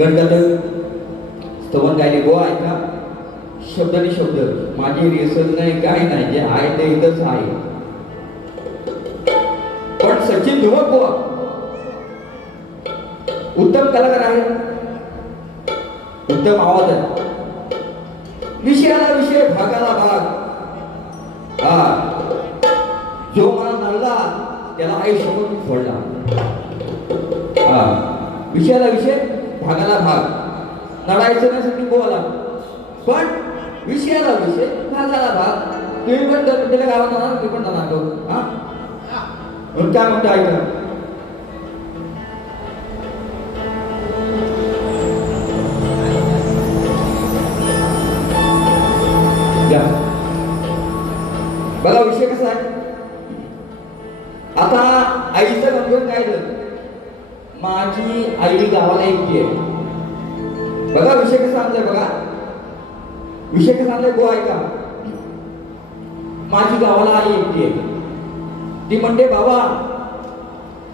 गणगत स्तवन गायले गो ऐका शब्दाने शब्द माझी रिहर्सल नाही काय नाही जे आहे ते इथंच आहे. पण सचिन धुवक बुवा उत्तम कलाकार आहे, उत्तम आवाज आहे. विषयाला विषय भागाला भाग. हा जो मला नळला त्याला आई समोर फोडला. हा विषयाला विषय भागाला भाग. नळायचं नसेल बोला पण विषयाला विषय भागाला भाग. तुम्ही पण त्याला गावात जाणार मी पण जाणार तो. हा काय म्हणतो ऐका. बघा विषय कसा आहे. आता आईचं गंभीर काय झालं. माझी आई गावाला एकटी आहे. बघा विषय कसा आणलाय. बघा विषय कसा आणलाय. गो ऐका. माझी गावाला आई एकटी आहे. ती म्हणते बाबा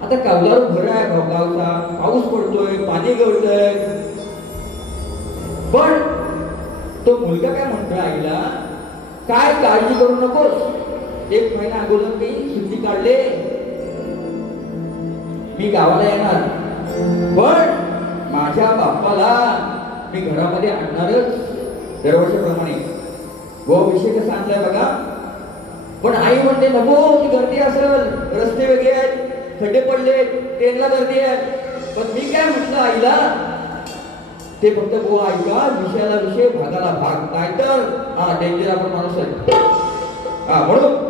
आता कौलारू घर आहे गावचा, पाऊस पडतोय, पाणी गळतंय. पण तो मुलगा काय म्हणतोय आईला, काय काळजी करू नकोस. 1 महिना अगोदर मी सुट्टी काढले, मी गावाला येणार. पण माझ्या बाप्पाला मी घरामध्ये आणणारच दरवर्षीप्रमाणे. व विषय कसा आणलाय बघा. पण आई म्हणते नको ती गर्दी असेल, रस्ते वेगळे आहेत, खड्डे पडले, ट्रेनला गर्दी आहे. पण मी काय म्हटलं आईला, ते फक्त गो ऐका विषयाला विषय भागाला भाग. काय तर हा डेंजर आपण माणूस आहे. हा म्हणून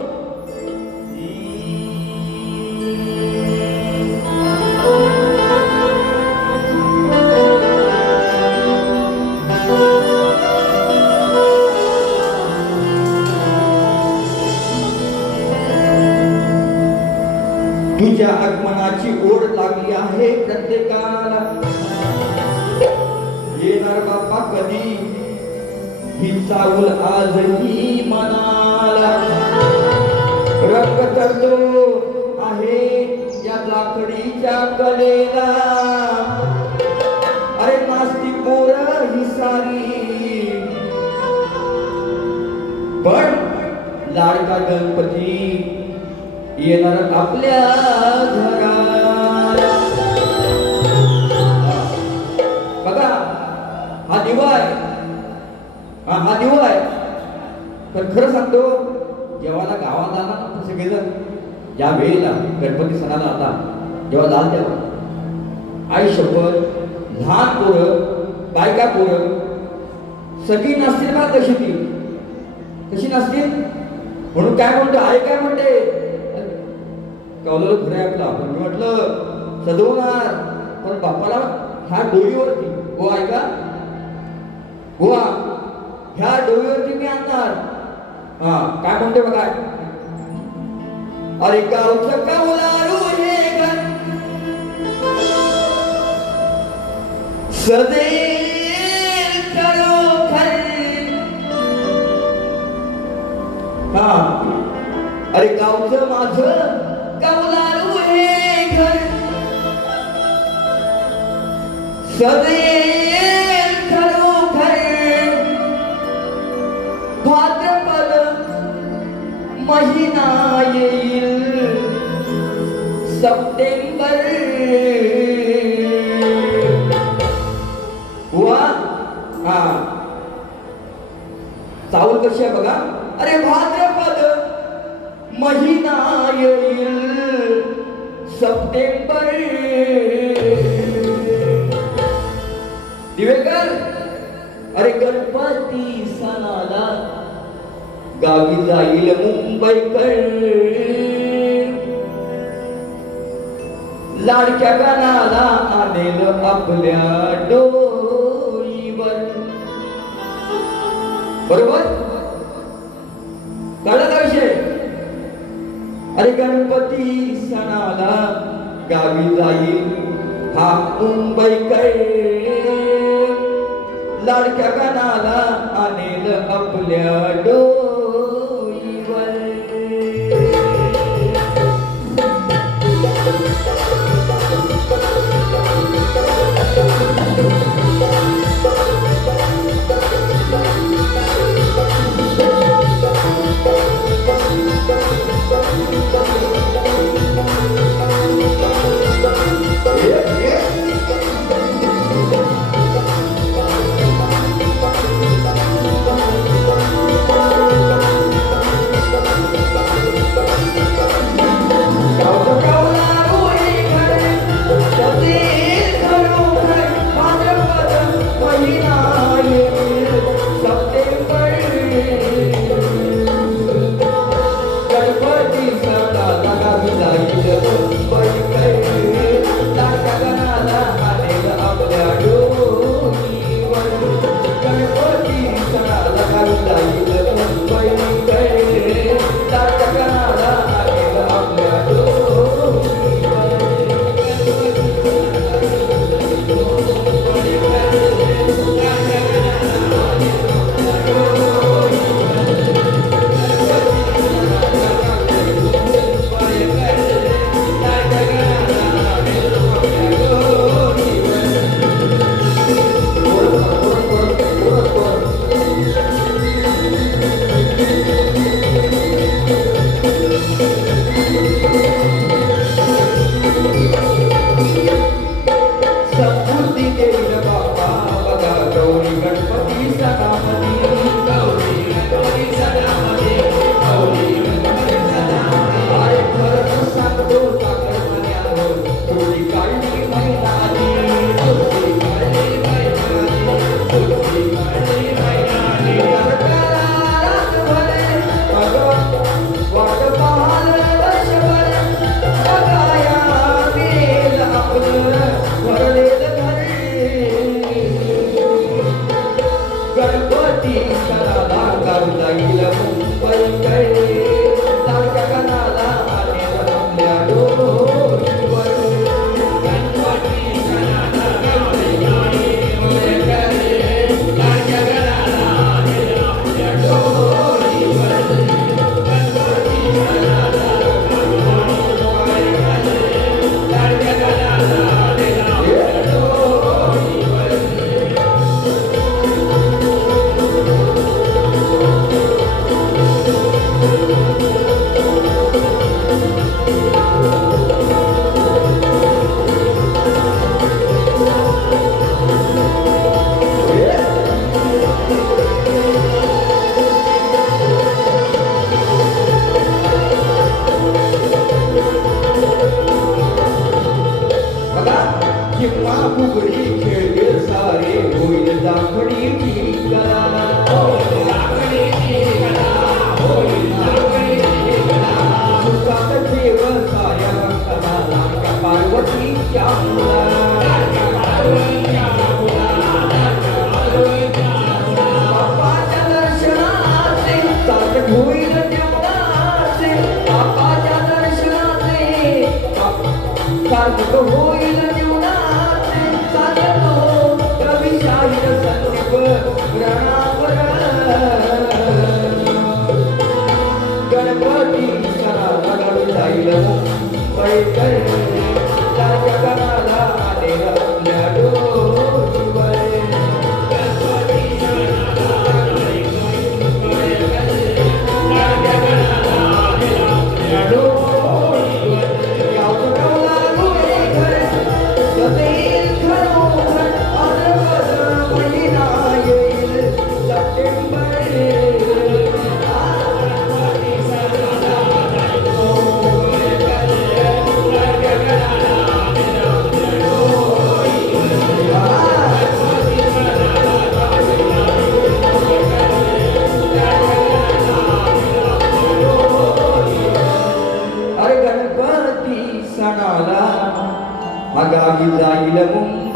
तुझ्या आगमनाची ओढ लागली आहे प्रत्येकाला. येणार बाप्पा कधी ही चावल आजही मनाला. रंग तरतो आहे या लाकडीच्या कलेला. अरे नास्ती पोर ही सारी, पण लाडका गणपती येणार आपल्या घराला. बघा हा दिवा आहे. हा दिवा आहे. पण खरं सांगतो जेव्हा गावात जाणार ना सगळेजण, ज्या वेळेला गणपती सणाला आता जेव्हा जाल तेव्हा आई शपथ लहान पोरं बायका पोरं सगळी नसतील का कशी ती कशी नसतील. म्हणून काय म्हणतो आई काय म्हणते, कौलारू घर आहे आपला. पण मी म्हटलं सजवणार पण बाप्पाला ह्या डोईवरती गो ऐका गोवा ह्या डोईवरती मी आणणार. हा काय म्हणते बघा. अरे गावचं कौलारू हे घर सजेल खरोखर. हा अरे गावचं माझं कौलारू हे घर सदैव खरोखर. भाद्रपद महिना येईल सप्टेंबर. वा हा चावल कशी आहे बघा. अरे भाद्रपद महिना येईल सप्टेंबर. दिवेकर अरे गणपती सणाला गावी जाईल मुंबईकर. लाडक्या गाण्याला आणेल आपल्या डोईवर. बरोबर कळलं का विषय. अरे गणपती सणाला गावी जाईल हा मुंबईकर. लाडक्या गाण्याला आणेल आपल्या डोईवर.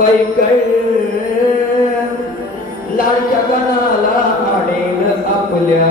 बाई कळ लाडच्या गणाला आणेल आपल्या